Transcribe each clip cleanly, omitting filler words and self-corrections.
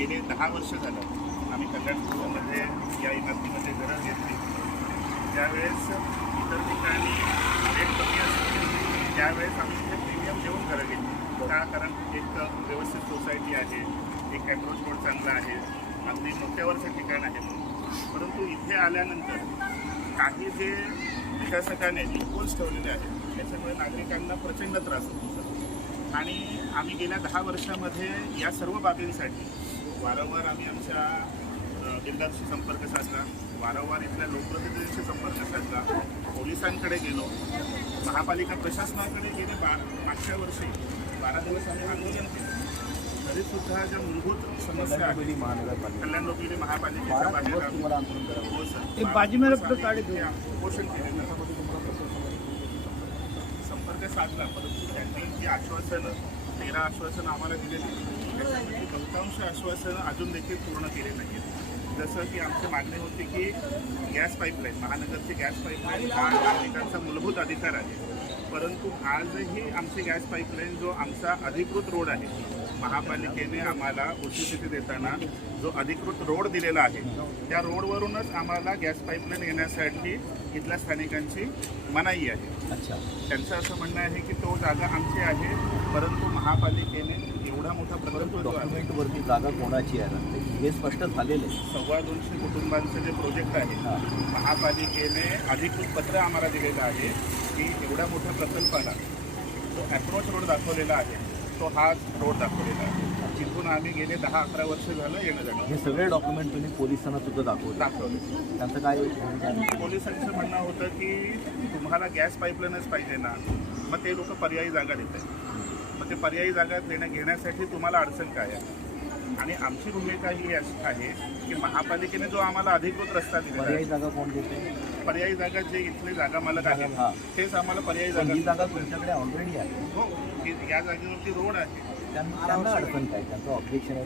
गेले 10 वर्ष झालं आम्ही कल्याणपूरमध्ये या इमारतीमध्ये घरं घेतली. त्यावेळेस इतर ठिकाणी रेट कमी असते, त्यावेळेस आम्ही ते प्रीमियम देऊन घरं घेतली. का? कारण एक व्यवस्थित सोसायटी आहे, एक अप्रोच रोड चांगला आहे, अगदी मोठ्यावरचं ठिकाण आहे. परंतु इथे आल्यानंतर काही जे विकासकाने लूपहोल्स ठेवलेले आहेत त्याच्यामुळे नागरिकांना प्रचंड त्रास होतो सर. आणि आम्ही गेल्या 10 वर्षामध्ये या सर्व बाबींसाठी वारंवार आम्ही आमच्या बिल्डरशी संपर्क साधला, वारंवार इथल्या लोकप्रतिनिधींशी संपर्क साधला, पोलिसांकडे गेलो, महापालिका प्रशासनाकडे गेले. मागच्या वर्षी 12 दिवस आम्ही आंदोलन केलं. तरीसुद्धा ज्या मूलभूत समस्या आहेत कल्याण डोंबिवली महापालिकेच्या बाहेर हो सर उपोषण केलेलं, संपर्क साधला. परंतु त्यांनी जी आश्वासनं 13 आश्वासनं आम्हाला दिलेली त्याच्यापैकी बहुतांश आश्वासनं अजून देखील पूर्ण केले नाही आहेत. जसं की आमची मागणी होती की गॅस पाईपलाईन, महानगरची गॅस पाईपलाईन हा नागरिकांचा मूलभूत अधिकार आहे. परंतु आजही आमची गॅस पाईपलाईन जो आमचा अधिकृत रोड आहे, महापालिकेने आम्हाला OCCT देताना जो अधिकृत रोड दिलेला आहे त्या रोडवरूनच आम्हाला गॅस पाईपलाईन येण्यासाठी इथल्या स्थानिकांची मनाई आहे. अच्छा, त्यांचं असं म्हणणं आहे की तो जागा आमची आहे, परंतु महापालिकेने एवढा मोठा प्रकल्प जो आहे डॉक्युमेंटवरती जागा कोणाची आहे हे स्पष्ट झालेलं आहे. 250 कुटुंबांचं जे प्रोजेक्ट आहे महापालिकेने अधिकृत पत्र आम्हाला दिलेलं आहे की एवढ्या मोठ्या प्रकल्पाला जो अप्रोच रोड दाखवलेला आहे तो हाच रोड दाखवलेला आहे. जिथून आम्ही गेले 10-11 वर्ष झालं येणं जाणं. हे सगळे डॉक्युमेंट तुम्ही पोलिसांना सुद्धा दाखवले. त्यांचं काय पोलिसांचं म्हणणं होतं की तुम्हाला गॅस पाईपलाईनच पाहिजे ना, मग ते लोक पर्यायी जागा देत आहेत. मग ते पर्यायी जागा घेण्यासाठी तुम्हाला अडचण काय आहे? आणि आमची भूमिका ही आहे की महापालिकेने जो आम्हाला अधिकृत रस्ता दिला, पर्यायी जागा कोण देते? पर्यायी जागा जे इथले जागा मालक आहेत तेच आम्हाला पर्यायी जागा तुमच्याकडे ऑलरेडी आहे. हो, या जागेवरती रोड आहे. त्यांना अडचण काय? त्यांचं ऑब्जेक्शन आहे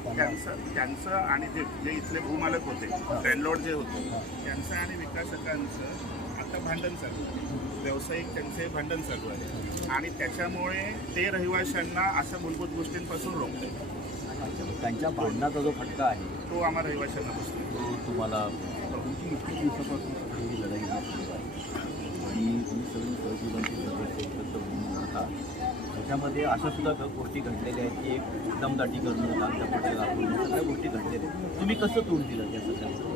त्यांचं आणि जे इथले भूमालक होते, लँडलॉर्ड जे होते, त्यांचं आणि विकासकांचं आता भांडण चालू आहे. व्यावसायिक त्यांचे भांडण चालू आहे आणि त्याच्यामुळे ते रहिवाशांना अशा मूलभूत गोष्टींपासून रोखतात. त्यांच्या भांडणाचा जो फटका आहे तो आम्हाला रहिवाशांना बसतो. तो तुम्हाला तुमची इतकी दिवसापासून ही लढाई सुरू आहे आणि तुम्ही सगळी सहजीवांची सदस्य एकत्र होऊन लढता. त्याच्यामध्ये अशा सुद्धा गोष्टी घडलेल्या आहेत की एक दमदाटी करणं, आमच्या पुढे दाखवणं, सगळ्या गोष्टी घडलेल्या आहेत. तुम्ही कसं तोंड दिलं त्या सगळ्या?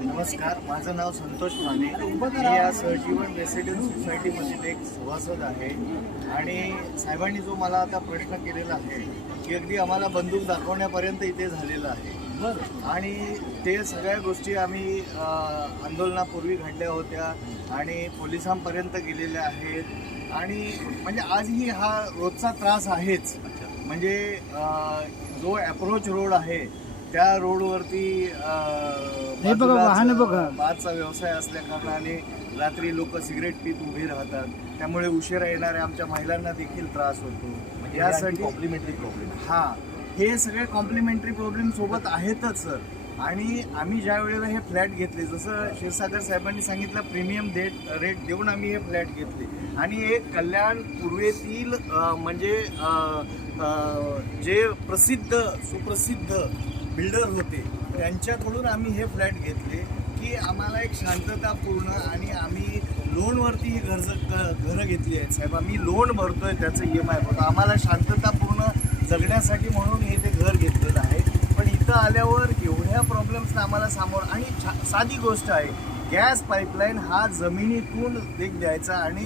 नमस्कार, माझं नाव संतोष माने. मी या सहजीवन रेसिडेन्स सोसायटीमधील एक सभासद आहे. आणि साहेबांनी जो मला आता प्रश्न केलेला आहे की अगदी आम्हाला बंदूक दाखवण्यापर्यंत इथे झालेलं आहे. आणि ते सगळ्या गोष्टी आम्ही आंदोलनापूर्वी घडल्या होत्या आणि पोलिसांपर्यंत गेलेल्या आहेत. आणि म्हणजे आजही हा रोजचा त्रास आहेच. म्हणजे जो अप्रोच रोड आहे त्या रोडवरती बारचा व्यवसाय असल्या कारणाने रात्री लोक सिगरेट पीत उभी राहतात. त्यामुळे उशिरा येणाऱ्या आमच्या महिलांना देखील त्रास होतो. यासाठी कॉम्प्लिमेंटरी प्रॉब्लेम हे सगळे कॉम्प्लिमेंटरी प्रॉब्लेम सोबत आहेतच सर. आणि आम्ही ज्या वेळेला हे फ्लॅट घेतले, जसं क्षीरसागर साहेबांनी सांगितलं, प्रीमियम रेट देऊन आम्ही हे फ्लॅट घेतले. आणि एक कल्याण पूर्वेतील म्हणजे जे सुप्रसिद्ध बिल्डर होते त्यांच्याकडून आम्ही हे फ्लॅट घेतले की आम्हाला एक शांततापूर्ण, आणि आम्ही लोनवरती ही घरं घेतली आहेत साहेब. आम्ही लोन भरतोय, त्याचं EMI भरतो. आम्हाला शांततापूर्ण जगण्यासाठी म्हणून हे ते घर घेतलेलं आहे. पण इथं आल्यावर एवढ्या प्रॉब्लेम्सना आम्हाला सामोरं, आणि साधी गोष्ट आहे, गॅस पाईपलाईन हा जमिनीतून द्यायचा आणि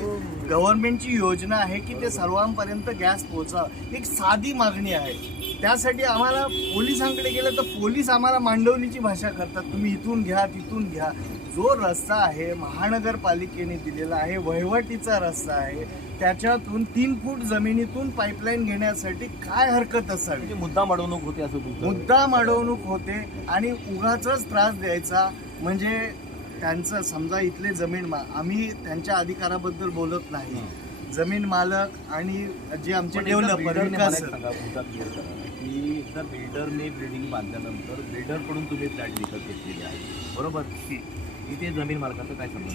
गव्हर्नमेंटची योजना आहे की ते सर्वांपर्यंत गॅस पोहोचावा. एक साधी मागणी आहे. त्यासाठी आम्हाला पोलिसांकडे गेलं तर पोलीस आम्हाला मांडवलीची भाषा करतात, तुम्ही इथून घ्या तिथून घ्या. जो रस्ता आहे महानगरपालिकेने दिलेला आहे, वहिवाटीचा रस्ता आहे, त्याच्यातून 3 फूट जमिनीतून पाईपलाईन घेण्यासाठी काय हरकत असावी? म्हणजे मुद्दाम अडवणूक होते असं तुमचं? मुद्दाम अडवणूक होते आणि उगाचच त्रास द्यायचा. म्हणजे त्यांचं समजा इथले आम्ही त्यांच्या अधिकाराबद्दल बोलत नाही. जमीन मालक आणि जे आमचे डेव्हलपर की जर बिल्डरने बिल्डिंग बांधल्यानंतर बिल्डरकडून तुम्ही फ्लॅट विकत घेतलेले आहे, बरोबर? इथे जमीन मालकाचं काय संबंध?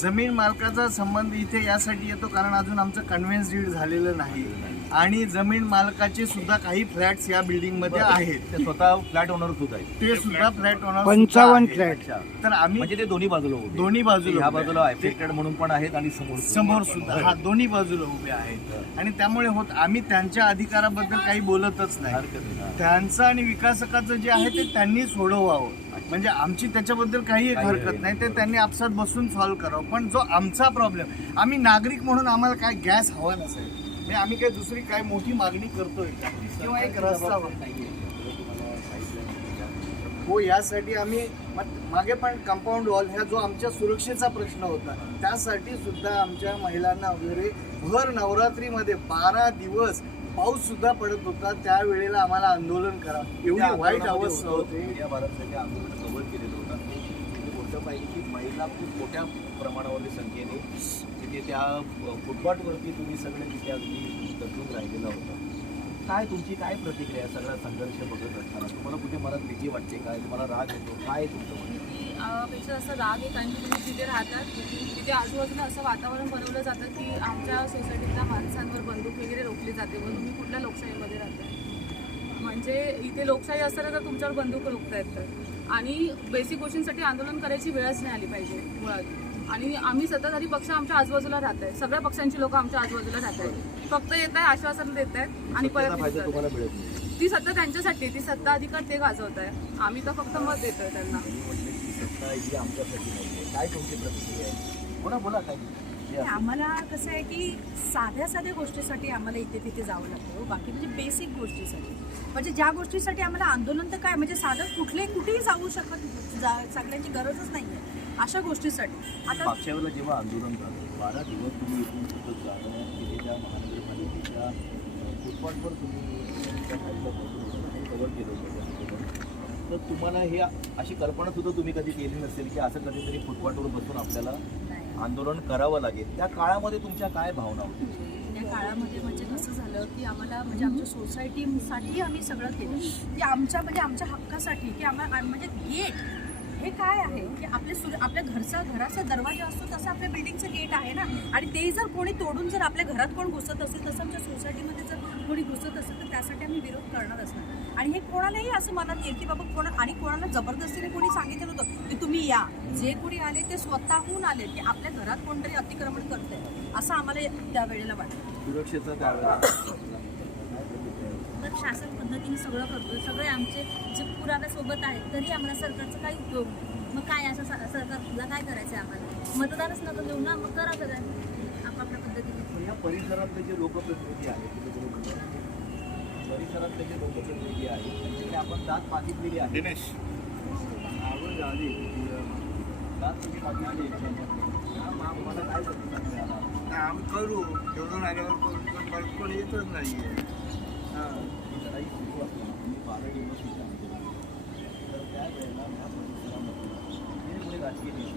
जमीन मालकाचा संबंध इथे यासाठी येतो कारण अजून आमचं कन्व्हेन्स डीड झालेलं नाही आणि जमीन मालकाचे सुद्धा काही फ्लॅट्स या बिल्डिंग मध्ये आहेत. ते स्वतः फ्लॅट ओनर सुद्धा आहे. ते सुद्धा फ्लॅट ओनर 55 फ्लॅट. अच्छा. तर आम्ही म्हणजे ते दोन्ही बाजूला उभे. दोन्ही बाजूला ह्या उभे बाजूला आहेत. अफेक्टेड म्हणून पण आहेत आणि समोर सुद्धा हा दोन्ही बाजूला उभे आहेत आणि त्यामुळे आम्ही त्यांच्या अधिकाराबद्दल काही बोलतच नाही. हरकत नाही. त्यांचं आणि विकासकाचं जे आहे ते त्यांनी सोडवावं. म्हणजे आमची त्याच्याबद्दल काही एक हरकत नाही. ते त्यांनी आपसात बसून सॉल्व्ह करावं. पण जो आमचा प्रॉब्लेम आम्ही नागरिक म्हणून आम्हाला काय गॅस हवा नसेल म्हणजे आम्ही काय दुसरी काय मोठी मागणी करतोय का किंवा एक रस्ता हो यासाठी आम्ही मागे पण कंपाऊंड वॉल ह्या जो आमच्या सुरक्षेचा प्रश्न होता त्यासाठी सुद्धा आमच्या महिलांना वगैरे भर नवरात्रीमध्ये 12 दिवस पाऊस सुद्धा पडत होता त्यावेळेला आम्हाला आंदोलन करा एवढी वाईट अवस्था होती. या भारताचे आंदोलन कव्हर केलेलं होतं. ते गोष्ट पाहिजे की महिला खूप मोठ्या प्रमाणावरती संख्येने तिथे त्या फुटपाथवरती तुम्ही सगळे तिथे अगदी दचून राहिलेला होता. काय तुमची काय प्रतिक्रिया आहे सगळा संघर्ष बघत असताना? तुम्हाला कुठे मनात भीती वाटते काय? तुम्हाला राग येतो काय तुमचं म्हणणं? पेक्षा असं राग आहे कारण की तुम्ही जिथे राहतात तिथे आजूबाजूला असं वातावरण बनवलं जातं की आमच्या सोसायटीतल्या माणसांवर बंदूक वगैरे रोखली जाते व तुम्ही कुठल्या लोकशाहीमध्ये राहता. म्हणजे इथे लोकशाही असताना तर तुमच्यावर बंदूक रोखता येतात आणि बेसिक गोष्टींसाठी आंदोलन करायची वेळच नाही आली पाहिजे मुळात. आणि आम्ही सत्ताधारी पक्ष आमच्या आजूबाजूला राहत आहे. सगळ्या पक्षांची लोक आमच्या आजूबाजूला राहत आहेत. फक्त येत आहे आश्वासन देत आहेत आणि परत फायदा तुम्हाला मिळत नाही. ती सत्ता त्यांच्यासाठी ती सत्ता अधिकार ते गाजवत आहे. आम्ही तर फक्त मत देतोय त्यांना. सत्ता ही आमच्यासाठी नाही. काय तुमची प्रतिक्रिया आहे? बोला बोला काय जे असेल. आम्हाला कसं आहे की साध्या गोष्टीसाठी आम्हाला इथे तिथे जावं लागतं. बाकी म्हणजे बेसिक गोष्टीसाठी म्हणजे ज्या गोष्टीसाठी आम्हाला आंदोलन तर काय म्हणजे साधं कुठेही जाऊ सगळ्यांची गरजच नाही आहे अशा गोष्टीसाठी. आता मागच्या वेळेला जेव्हा आंदोलन झालं 12 दिवस तुम्ही इथून तिथं जाणं तिथे त्या महानगरपालिकेच्या फुटपाथवर तुम्ही त्या साईडला कव्हर केलं होतं आंदोलन. तर तुम्हाला हे अशी कल्पना सुद्धा तुम्ही कधी केली नसेल की असं कधीतरी फुटपाथवर बसून आपल्याला आंदोलन करावं लागेल. त्या काळामध्ये तुमच्या काय भावना होत्या? त्या काळामध्ये म्हणजे कसं झालं की आम्हाला म्हणजे आमच्या सोसायटीसाठी आम्ही सगळं केलं की आमच्या हक्कासाठी की आम्हाला म्हणजे गेट हे काय आहे की आपल्या घराचा दरवाजा असतो तसं आपल्या बिल्डिंगचं गेट आहे ना आणि ते जर कोणी तोडून जर आपल्या घरात कोण घुसत असेल तसं आमच्या सोसायटीमध्ये जर कोणी घुसत असेल तर त्यासाठी आम्ही विरोध करणार असणार. आणि हे कोणालाही असं मनात येईल की बाबा कोणाला जबरदस्तीने कोणी सांगितलं नव्हतं की तुम्ही या. जे कोणी आले ते स्वतःहून आले की आपल्या घरात कोणतरी अतिक्रमण करतंय असं आम्हाला त्यावेळेला वाटतं. सुरक्षेचा त्यावेळेला तर शासन पद्धतीने सगळं करतो. सगळे आमचे जे पुराव्या सोबत आहेत तरी आम्हाला सरकारचा काही उपयोग नाही. मग काय असं सरकारला काय करायचं आहे आम्हाला? मतदानच नका देऊ ना मग करा सगळ्यांनी आपापल्या पद्धतीने. या परिसरातले जे लोकप्रतिनिधी आहेत परिसरातले जे लोकप्रतिनिधी आहेत त्यांच्याकडे आपण दाद मागितलेली आहे. दिनेश दाद तुम्ही मागितली मला काय सांगतो आम्ही करू निवडून आल्यावर करू पण कोण येतच नाहीये. लढाई सुरू असताना तुम्ही 12 दिवसाच्या आंदोलन तर त्या वेळेला या परिसरामध्ये वेगवेगळे राजकीय नेते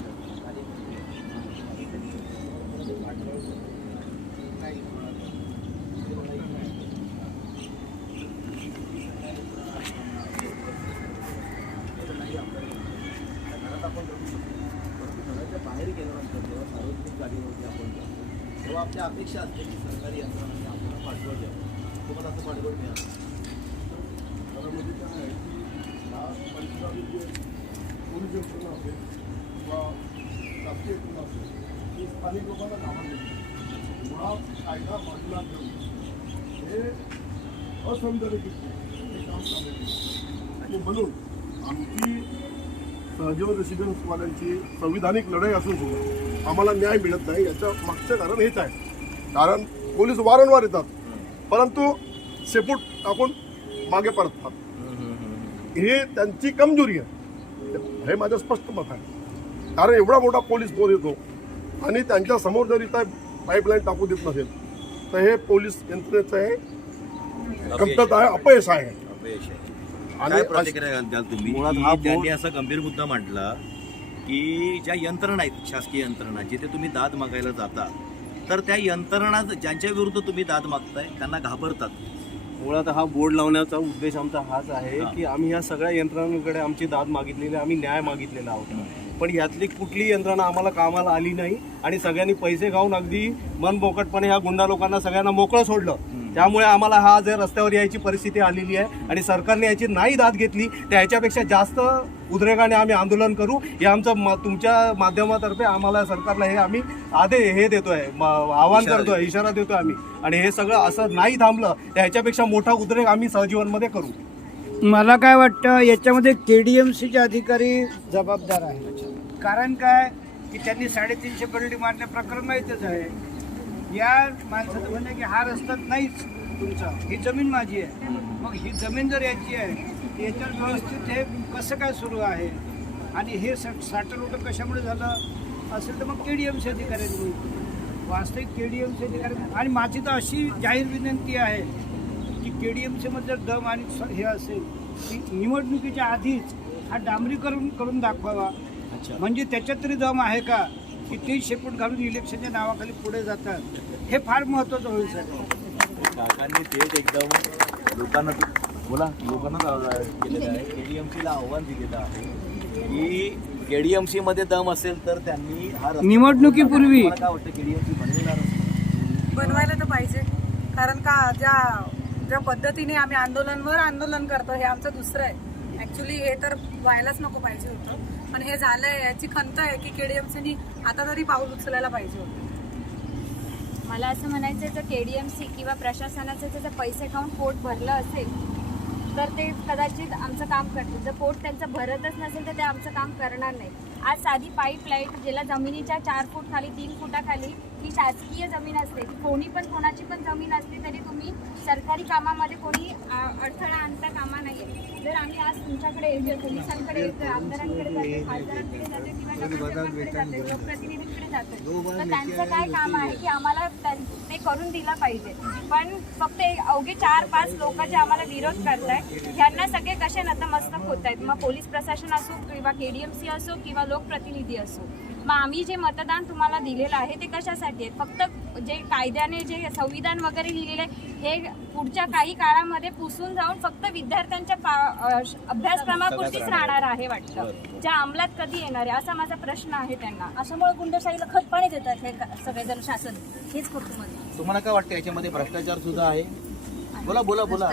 घरात आपण करू शकतो. परंतु घराच्या बाहेर गेल्यानंतर जेव्हा सार्वजनिक जागेवरती आपण जातो तेव्हा आपल्या अपेक्षा असते की सरकारी यंत्रणांनी आपल्याला पाठबळ द्यावं. तुम्हाला असं पाठबळ मिळालं? त्यामध्ये काय आहे की या परिसरातील जे पोलीस यंत्रणा असेल किंवा शासकीय यंत्रणा असेल ते स्थानिक लोकांना कामाला देते. मुळात कायदा बाजूला ठेवून हे असंदर्भित हे काम चाललेलं आणि म्हणून आमची सहजीवन रेसिडेन्सवाल्यांची संविधानिक लढाई असून सुद्धा आम्हाला न्याय मिळत नाही. याचं मागचं कारण हेच आहे. कारण पोलीस वारंवार येतात परंतु शेपूट टाकून मागे पडतात. हे त्यांची कमजोरी आहे हे माझं स्पष्ट मत आहे. कारण एवढा मोठा पोलीस फोर्स येतो आणि त्यांच्या समोर जर इथं पाईपलाईन टाकू देत नसेल तर हे पोलीस यंत्रणेचं हे कमतरता आहे, अपयश आहे. काय प्रतिक्रिया द्याल तुम्ही? त्यांनी असा गंभीर मुद्दा मांडला की ज्या यंत्रणा आहेत शासकीय यंत्रणा जिथे तुम्ही दाद मागायला जाता तर त्या यंत्रणा ज्यांच्या विरुद्ध तुम्ही दाद मागताय त्यांना घाबरतात मुळात हा बोर्ड लावण्याचा उद्देश आमचा हाच आहे की आम्ही ह्या सगळ्या यंत्रणांकडे आमची दाद मागितलेली, आम्ही न्याय मागितलेला आहोत, पण यातली कुठली यंत्रणा आम्हाला कामाला आली नाही आणि सगळ्यांनी पैसे खाऊन अगदी मनमोकटपणे ह्या गुंडा लोकांना सगळ्यांना मोकळं सोडलं. त्यामुळे आम्हाला हा जे रस्त्यावर यायची परिस्थिती आलेली आहे आणि सरकारने याची नाही दाद घेतली तर ह्याच्यापेक्षा जास्त उद्रेकाने आम्ही आंदोलन करू. हे आमचं तुमच्या माध्यमातर्फे आम्हाला सरकारला हे आम्ही हे देतोय, आवाहन करतोय, इशारा देतोय आम्ही. आणि हे सगळं असं नाही थांबलं तर ह्याच्यापेक्षा मोठा उद्रेक आम्ही सहजीवनमध्ये करू. मला काय वाटतं याच्यामध्ये KDMCचे अधिकारी जबाबदार आहेत. कारण काय की त्यांनी 350 बरडी मारण्या प्रकरण माहीतच आहे. या माणसाचं म्हणणं की हा रस्ता नाहीच तुमचा, ही जमीन माझी आहे. मग ही जमीन जर याची आहे तर याच्यावर व्यवस्थित हे कसं काय सुरू आहे आणि हे साठवणूक कशामुळे झालं असेल तर मग KDMC अधिकाऱ्यांनी, वास्तविक KDMC अधिकारी. आणि माझी तर अशी जाहीर विनंती आहे की KDMCमध्ये जर दम आणि हे असेल की निवडणुकीच्या आधीच हा डांबरीकरण करून दाखवावा. म्हणजे त्याच्यात तरी दम आहे का की ते शेपूट घालून इलेक्शनच्या नावाखाली पुढे जातात, हे फार महत्त्वाचं होईल सर. काकांनी तेच एकदम लोकांना केलेलं आहे. KDMCला आव्हान दिलेलं आहे की KDMC मध्ये दम असेल तर त्यांनी हा निवडणुकीपूर्वी काय वाटतं KDMC बनलेला बनवायला तर पाहिजे. कारण का ज्या पद्धतीने आम्ही आंदोलन करतो हे आमचं दुसरं आहे. ॲक्च्युली हे तर व्हायलाच नको पाहिजे होतं, पण हे झालंय याची खंत आहे की KDMCनी आता तरी पाऊल उचलायला पाहिजे होतं. मला असं म्हणायचं आहे, जर KDMC किंवा प्रशासनाचं जर पैसे खाऊन पोट भरलं असेल तर ते कदाचित आमचं काम करतील. जर पोट त्यांचं भरतच नसेल तर ते आमचं काम करणार नाही. आज साधी पाईपलाईन ज्याला जमिनीच्या 4 फूट खाली 3 फुटाखाली ही शासकीय जमीन असते, कोणी पण कोणाची पण जमीन असते तरी तुम्ही सरकारी कामामध्ये कोणी अडथळा आणता कामा नये. जर आम्ही आज तुमच्याकडे येतो, पोलिसांकडे येतो, आमदारांकडे जातो, खासदारांकडे जातो किंवा नगरसेवकांकडे जातो, लोकप्रतिनिधींकडे जातो, तर त्यांचं काय काम आहे की आम्हाला ते करून दिलं पाहिजे. पण फक्त अवघे 4-5 लोक जे आम्हाला विरोध करतायत ह्यांना सगळे कसे नतमस्तक होत आहेत. मग पोलीस प्रशासन असो किंवा KDMC असो किंवा लोकप्रतिनिधी असो. मग आम्ही जे मतदान तुम्हाला दिलेलं आहे ते कशासाठी आहे? फक्त जे कायद्याने जे संविधान वगैरे लिहिलेलं आहे हे पुढच्या काही काळामध्ये पुसून जाऊन फक्त विद्यार्थ्यांच्या अभ्यासक्रमापुरतीच राहणार आहे वाटतं, ज्या अंमलात कधी येणार आहे असा माझा प्रश्न आहे त्यांना. अशामुळे गुंडशाहीला खत पाणी देतात हे सगळेजण, शासन हेच करतो. मध्ये तुम्हाला काय वाटतं याच्यामध्ये भ्रष्टाचार सुद्धा आहे? बोला बोला बोला.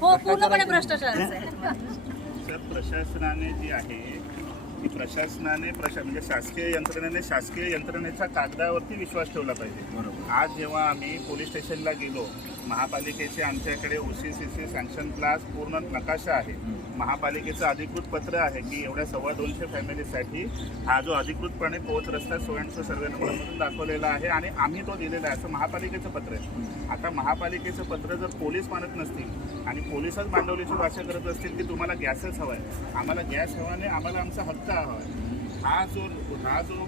हो, पूर्णपणे भ्रष्टाचार आहे. तर प्रशासनाने जी आहे की प्रशासनाने म्हणजे शासकीय यंत्रणेच्या कागदावरती विश्वास ठेवला पाहिजे. आज जेव्हा आम्ही पोलीस स्टेशनला गेलो, महापालिकेचे आमच्याकडे OCCC सँक्शन क्लास पूर्ण नकाशा आहे, महापालिकेचं अधिकृत पत्र आहे की एवढ्या 250 फॅमिलीसाठी हा जो अधिकृतपणे पोच रस्ता 100 सर्वे नंबरमधून दाखवलेला आहे आणि आम्ही तो दिलेला आहे असं महापालिकेचं पत्र आहे. आता महापालिकेचं पत्र जर पोलीस मानत नसतील आणि पोलीसच मांडवलीची भाषा करत असतील की तुम्हाला गॅसच हवा आहे, आम्हाला गॅस हवा नाही, आम्हाला आमचा हक्क हवा आहे, हा जो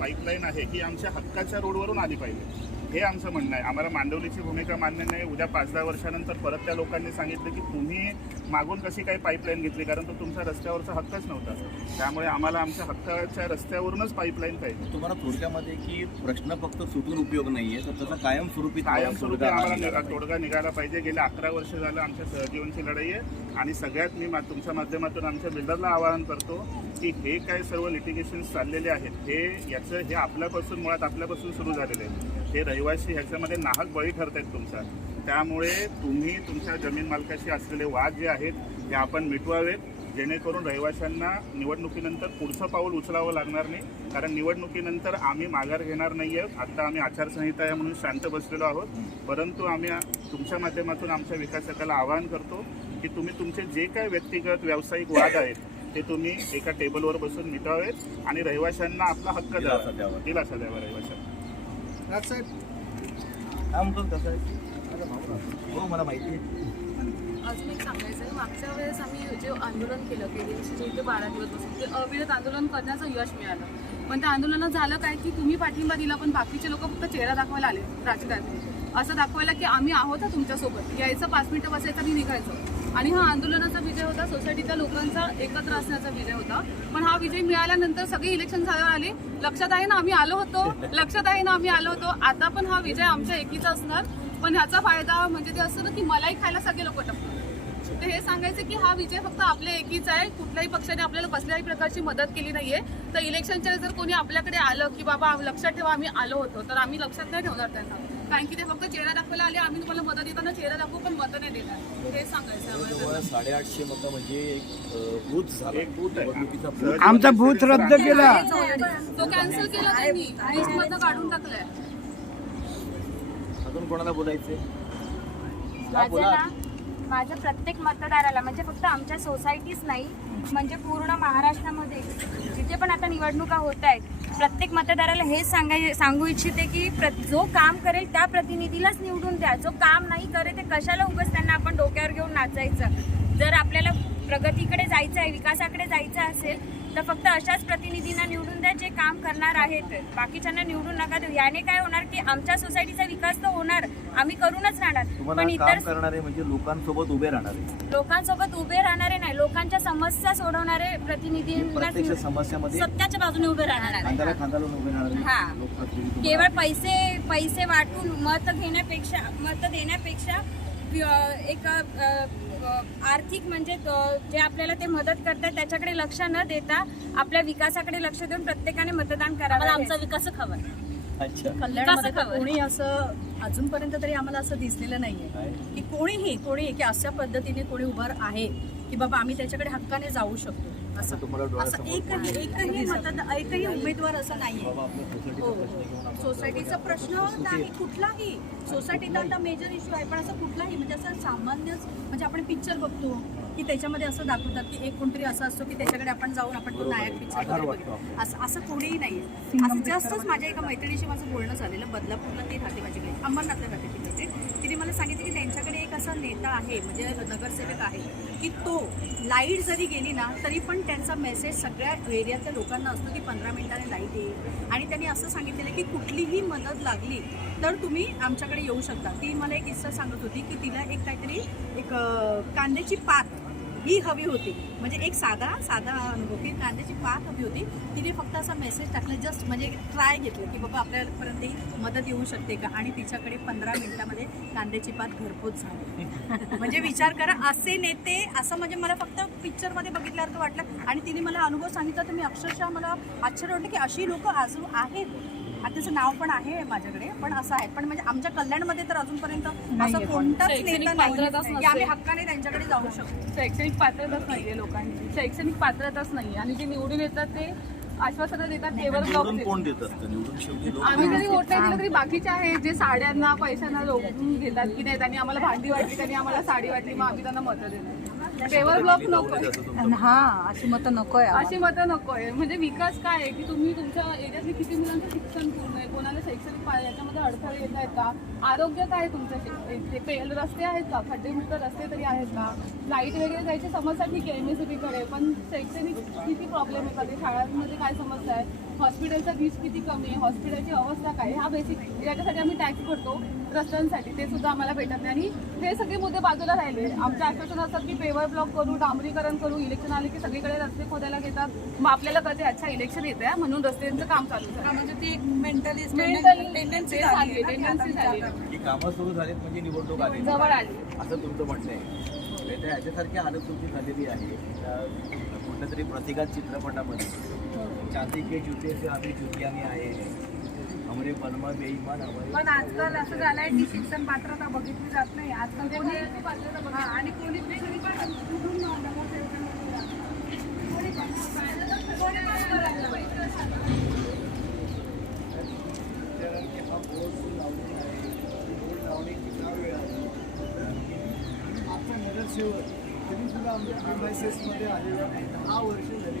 पाईपलाईन आहे ही आमच्या हक्काच्या रोडवरून आली पाहिजे, हे आमचं म्हणणं आहे. आम्हाला मांडवलीची भूमिका मान्य नाही. उद्या 5-10 वर्षानंतर परत त्या लोकांनी सांगितलं की तुम्ही मागून कशी काही पाईपलाईन घेतली, कारण तो तुमचा रस्त्यावरचा हक्कच नव्हता. त्यामुळे आम्हाला आमच्या हक्काच्या रस्त्यावरूनच पाईपलाईन पाहिजे. तुम्हाला थोडक्यामध्ये की प्रश्न फक्त सुटून उपयोग नाहीये, तर त्याचा कायमस्वरूपी आम्हाला तोडगा निघाला पाहिजे. गेल्या 11 वर्ष झालं आमच्या सहजीवनची लढाई आहे आणि सगळ्यात मी तुमच्या माध्यमातून आमच्या बिल्डरला आवाहन करतो की हे काय सर्व लिटिगेशन्स चाललेले आहेत हे आपल्यापासून मुळात आपल्यापासून सुरू झालेले आहेत. हे रहिवासी ह्याच्यामध्ये नाहक बळी ठरत आहेत तुमचा. त्यामुळे तुम्ही तुमच्या जमीन मालकाशी असलेले वाद जे आहेत ते आपण मिटवावेत, जेणेकरून रहिवाशांना निवडणुकीनंतर पुढचं पाऊल उचलावं लागणार नाही. कारण निवडणुकीनंतर आम्ही माघार घेणार नाही आहोत. आत्ता आम्ही आचारसंहिता आहे म्हणून शांत बसलेलो आहोत, परंतु आम्ही तुमच्या माध्यमातून आमच्या विकासकाला आवाहन करतो की तुम्ही तुमचे जे काय व्यक्तिगत व्यावसायिक वाद आहेत ते तुम्ही एका टेबलवर बसून मिटवावेत आणि रहिवाशांना आपला हक्क द्यावा, दिलासा द्यावा रहिवाशांना. राजसाहेब काम करत कसं आहे? हो मला माहिती आहे. अजून एक सांगायचं आहे, मागच्या वेळेस आम्ही जे आंदोलन केलं KDMCच्या इथे 12 दिवस बसून ते अविरत आंदोलन करण्याचं यश मिळालं. पण त्या आंदोलनात झालं काय की तुम्ही पाठिंबा दिला पण बाकीचे लोक फक्त चेहरा दाखवायला आले राजकारणी, असं दाखवायला की आम्ही आहोत तुमच्यासोबत, यायचं 5 मिनिटं बसायचं आणि निघायचं. आणि हा आंदोलनाचा विजय होता, सोसायटीच्या लोकांचा एकत्र असण्याचा विजय होता. पण हा विजय मिळाल्यानंतर सगळे इलेक्शन झाल्यावर आले, लक्षात आहे ना आम्ही आलो होतो, आता पण हा विजय आमच्या एकीचा असणार. पण ह्याचा फायदा म्हणजे ते असं ना की मलाई खायला सगळे लोक टपतात. तर हे सांगायचं की हा विजय फक्त आपल्या एकीचा आहे. कुठल्याही पक्षाने आपल्याला कसल्याही प्रकारची मदत केली नाहीये. तर इलेक्शनच्या वेळेस जर कोणी आपल्याकडे आलं की बाबा लक्षात ठेवा आम्ही आलो होतो, तर आम्ही लक्षात नाही ठेवणार त्यांना, कारण की ते फक्त चेहरा दाखवायला आले. आम्ही तुम्हाला मदत देताना चेहरा दाखवू पण मतं नाही देणार. हे सांगायचं आहे आम्हाला. जवळ 850 मतं म्हणजे एक बूथ झाला. एक बूथ आहे. निवडणुकीचा सहज- बूथ. आमचा बूथ रद्द केला. तो कॅन्सल केला त्यांनी, लिस्टमधनं काढून टाकलाय. अजून कोणाला बोलायचे? माझं प्रत्येक मतदाराला म्हणजे फक्त आमच्या सोसायटीच नाही, म्हणजे पूर्ण महाराष्ट्रामध्ये जिथे पण आता निवडणुका होत आहेत, प्रत्येक मतदाराला हेच सांगू इच्छिते की जो काम करेल त्या प्रतिनिधीलाच निवडून द्या. जो काम नाही करेल ते कशाला उगाच त्यांना आपण डोक्यावर घेऊन नाचायचं. जर आपल्याला प्रगतीकडे जायचं आहे, विकासाकडे जायचं असेल तर फक्त अशाच प्रतिनिधींना निवडून द्या जे काम करणार आहेत. बाकीच्यांना निवडून नका देऊ. याने काय होणार की आमच्या सोसायटीचा विकास तर होणार, आम्ही करूनच राहणार, पण तुम्हाला काम इतर करणारे म्हणजे लोकांसोबत उभे राहणारे, लोकांसोबत उभे राहणारे नाही, लोकांच्या समस्या सोडवणारे प्रतिनिधींना प्रत्यक्ष समस्यामध्ये सत्याच्या बाजूने उभे राहणार. खांद्याला खांदा लावून उभे राहणारे हा. लोकप्रतिनिधी तुम्हाला- केवळ पैसे वाटून मत देण्यापेक्षा एक आर्थिक म्हणजे जे आपल्याला ते मदत करतात त्याच्याकडे लक्ष न देता आपल्या विकासाकडे लक्ष देऊन प्रत्येकाने मतदान करावं. आमचा विकास हवा. अच्छा. कल्याणमध्ये तर कोणी असं अजूनपर्यंत तरी आम्हाला असं दिसलेलं नाहीये की कोणी की अशा पद्धतीने कोणी उभं आहे की बाबा आम्ही त्याच्याकडे हक्काने जाऊ शकतो. असं तुम्हाला असं एकही उमेदवार असं नाहीये. हो, सोसायटीचा प्रश्न नाही कुठलाही. सोसायटीचा आता मेजर इश्यू आहे, पण असं कुठलाही म्हणजे असं सामान्य म्हणजे आपण पिक्चर बघतो की त्याच्यामध्ये असं दाखवतात की एक कोणतरी असं असतो की त्याच्याकडे आपण जाऊन आपण तो नायक पिक्चर असं कोणीही नाहीये. असं जास्तच माझ्या एका मैत्रिणीशी माझं बोलणं झालेलं. बदलापूरला ती राहते, माझी अंबरनाथला राहते ती मैत्रीण. तिने मला सांगितलं की त्यांच्याकडे एक असा नेता आहे म्हणजे नगरसेवक आहे की तो लाईट जरी गेली ना तरी पण त्यांचा मेसेज सगळ्या एरियातल्या लोकांना असतो की 15 मिनिटांनी लाईट येईल. आणि त्यांनी असं सांगितलेलं की कुठलीही मदत लागली तर तुम्ही आमच्याकडे येऊ शकता. ती मला एक किस्सा सांगत होती की तिला एक काहीतरी एक कांद्याची पात ही हवी होती, म्हणजे एक साधा अनुभव की कांद्याची पात हवी होती. तिने फक्त असा मेसेज टाकला, जस्ट म्हणजे ट्राय घेतलं की बाबा आपल्यापर्यंत ही मदत येऊ शकते का, आणि तिच्याकडे 15 मिनिटामध्ये कांद्याची पात घरपोच झाली. म्हणजे विचार करा, असे नेते असं म्हणजे मला फक्त पिक्चरमध्ये बघितल्यासारखं वाटलं. आणि तिने मला अनुभव सांगितला तर मी अक्षरशः मला आश्चर्य वाटलं की अशी लोक अजून आहेत. आता त्याचं नाव पण आहे माझ्याकडे, पण असं आहे. पण म्हणजे आमच्या कल्याणमध्ये तर अजूनपर्यंत असं कोणताच नेता नाही की आम्ही हक्काने त्यांच्याकडे जाऊ शकतो. शैक्षणिक पात्रताच नाहीये लोकांची, शैक्षणिक पात्रताच नाहीये. आणि जे निवडून येतात ते आश्वासनं देतात, पेवर ब्लॉक निवडून देतात. कोण देत असतं? निवडून शेवटी लोक आम्ही जरी वोट नाही दिलं तरी बाकीचे आहेत जे साड्यांना पैशांना रोखून घेतात की नाही, त्यांनी आम्हाला भांडी वाटली, त्यांनी आम्हाला साडी वाटली, मग आम्ही त्यांना मतं देणार. पेवर ब्लॉक नको, हा अशी मतं नकोय. अशी मतं नकोय. म्हणजे विकास काय आहे की तुम्ही तुमच्या एरियातले किती मुलांचं शिक्षण पूर्ण आहे, कोणाला शैक्षणिक याच्यामध्ये अडथळे येत आहेत का, आरोग्य काय तुमच्या रस्ते आहेत का, खड्डेमुक्त रस्ते तरी आहेत का, लाईट वगैरे जायची समस्या ठीक आहे MSCBकडे, पण शैक्षणिक किती प्रॉब्लेम येतात, शाळांमध्ये काय समस्या आहे, हॉस्पिटलचा फीस किती कमी आहे, हॉस्पिटलची अवस्था काय, हा बेसिक याच्यासाठी आम्ही टॅक्स भरतो रस्त्यांसाठी, ते सुद्धा आम्हाला भेटत नाही. आणि हे सगळे मुद्दे बाजूला राहिले. आमचे आश्वासन असतात की पेवर ब्लॉक करू, डांबरीकरण करू, इलेक्शन आले की सगळीकडे रस्ते खोदायला घेतात. मग आपल्याला कळते अच्छा इलेक्शन येत आहे म्हणून रस्त्यांचं काम चालू आहे. म्हणजे ती एक टेंडन्सी झाली, ही कामं सुरू झालीत म्हणजे निवडणूक आली जवळ आली. असं तुमचं म्हणणं आहे. तर याच्यासारखी हालत तुमची झालेली आहे. कुठल्या तरी प्रतिघात चित्रपटामध्ये चांदी के जूते से आधी जुतियाने आहे, हमरे पनमा बेईमान हमारे. पण आजकाल असं झालंय की शिक्षण पात्रता बघितली जात नाही. आजकाल कोणी आणि कोणी आपला नगरसेवक तरी सुद्धा आमच्या प्रिमायसेसमध्ये आलेला नाही. 10 वर्ष झाली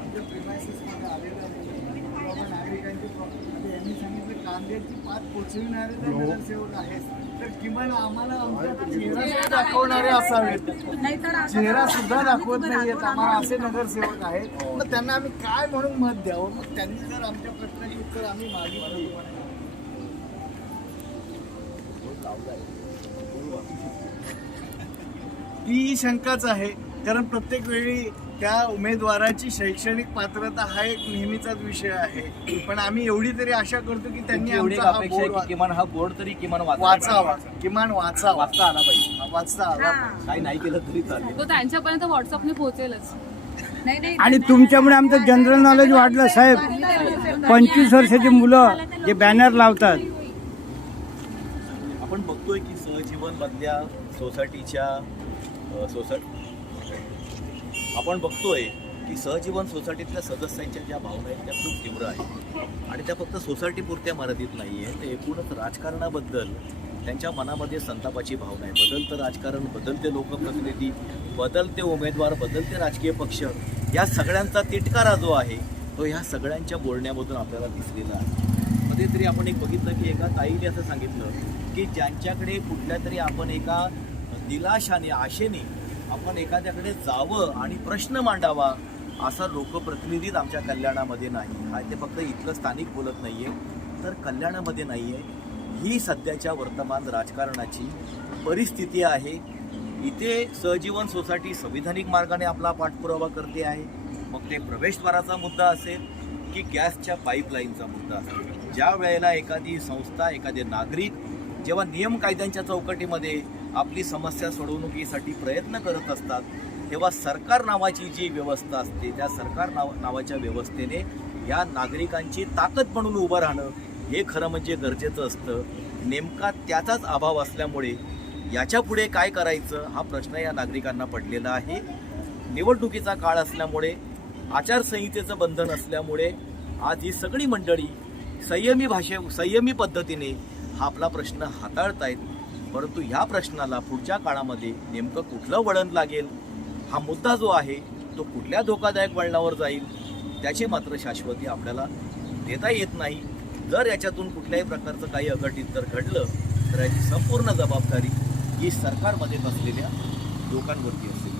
आमच्या प्रिमायसेसमध्ये आलेला नाही. बाबा नागरिकांची प्रॉब्लेम यांनी सांगितलं कांद्याची पात पोचविणारे जर नगरसेवक आहेत तर किमान आम्हाला आमचा चेहरा दाखवणारे असावेत. चेहरा सुद्धा दाखवत नाहीयेत आम्हाला असे नगरसेवक आहेत. मग त्यांना आम्ही काय म्हणून मत द्यावं? मग त्यांनी जर आमच्या प्रश्नाची उत्तर आम्ही मागितली ही शंकाच आहे. कारण प्रत्येक वेळी त्या उमेदवाराची शैक्षणिक पात्रता हा एक नेहमीचाच विषय आहे, पण आम्ही एवढी तरी आशा करतो की त्यांनी एवढी आमचा हा अपेक्षा आहे बोर्ड की किमान हा बोर्ड तरी किमान वाचावा, किमान वाचावा, वाचता आला पाहिजे. वाचता आला. काही नाही केलं तरी चालेल. तो त्यांच्यापर्यंत व्हॉट्सअपने पोहोचेलच. आणि तुमच्यामुळे आमचं जनरल नॉलेज वाढलं साहेब. 25 वर्षाची मुलं जे बॅनर लावतात, आपण बघतोय की सहजीवन मधल्या सोसायटीच्या आपण बघतोय की सहजीवन सोसायटीतल्या सदस्यांच्या ज्या भावना आहेत त्या खूप तीव्र आहेत आणि त्या फक्त सोसायटीपुरत्या मर्यादित नाही आहे. ते एकूणच राजकारणाबद्दल त्यांच्या मनामध्ये संतापाची भावना आहे. बदलतं राजकारण, बदलते लोकप्रतिनिधी, बदलते उमेदवार, बदलते राजकीय पक्ष, या सगळ्यांचा तिटकारा जो आहे तो ह्या सगळ्यांच्या बोलण्यामधून आपल्याला दिसलेला आहे. कधीतरी आपण एक बघितलं की एका ताईने असं सांगितलं की ज्यांच्याकडे कुठल्या तरी आपण एका दिलाशाने, आशेने आपण एखाद्याकडे जावं आणि प्रश्न मांडावा असा लोकप्रतिनिधीच आमच्या कल्याणामध्ये नाही. हा ते फक्त इथलं स्थानिक बोलत नाही आहे, तर कल्याणामध्ये नाही आहे. ही सध्याच्या वर्तमान राजकारणाची परिस्थिती आहे. इथे सहजीवन सोसायटी संविधानिक मार्गाने आपला पाठपुरावा करते आहे. मग ते प्रवेशद्वाराचा मुद्दा असेल की गॅसच्या पाईपलाईनचा मुद्दा असेल. ज्या वेळेला एखादी संस्था, एखादे नागरिक जेव्हा नियम कायद्यांच्या चौकटीमध्ये आपली समस्या सोडवणुकीसाठी प्रयत्न करत असतात, तेव्हा सरकार नावाची जी व्यवस्था असते त्या सरकार नावाच्या व्यवस्थेने या नागरिकांची ताकद म्हणून उभं राहणं हे खरं म्हणजे गरजेचं असतं. नेमका त्याचाच अभाव असल्यामुळे याच्या पुढे काय करायचं हा प्रश्न या नागरिकांना पडलेला आहे. निवडणुकीचा काळ असल्यामुळे, आचारसंहितेचं बंधन असल्यामुळे आज ही सगळी मंडळी संयमी पद्धतीने हा आपला प्रश्न हाताळतायत. परंतु ह्या प्रश्नाला पुढच्या काळामध्ये नेमकं कुठलं वळण लागेल, हा मुद्दा जो आहे तो कुठल्या धोकादायक वळणावर जाईल त्याची मात्र शाश्वती आपल्याला देता येत नाही. जर याच्यातून कुठल्याही प्रकारचं काही अघटित जर घडलं तर याची संपूर्ण जबाबदारी ही सरकारमध्ये बसलेल्या लोकांवरती असेल.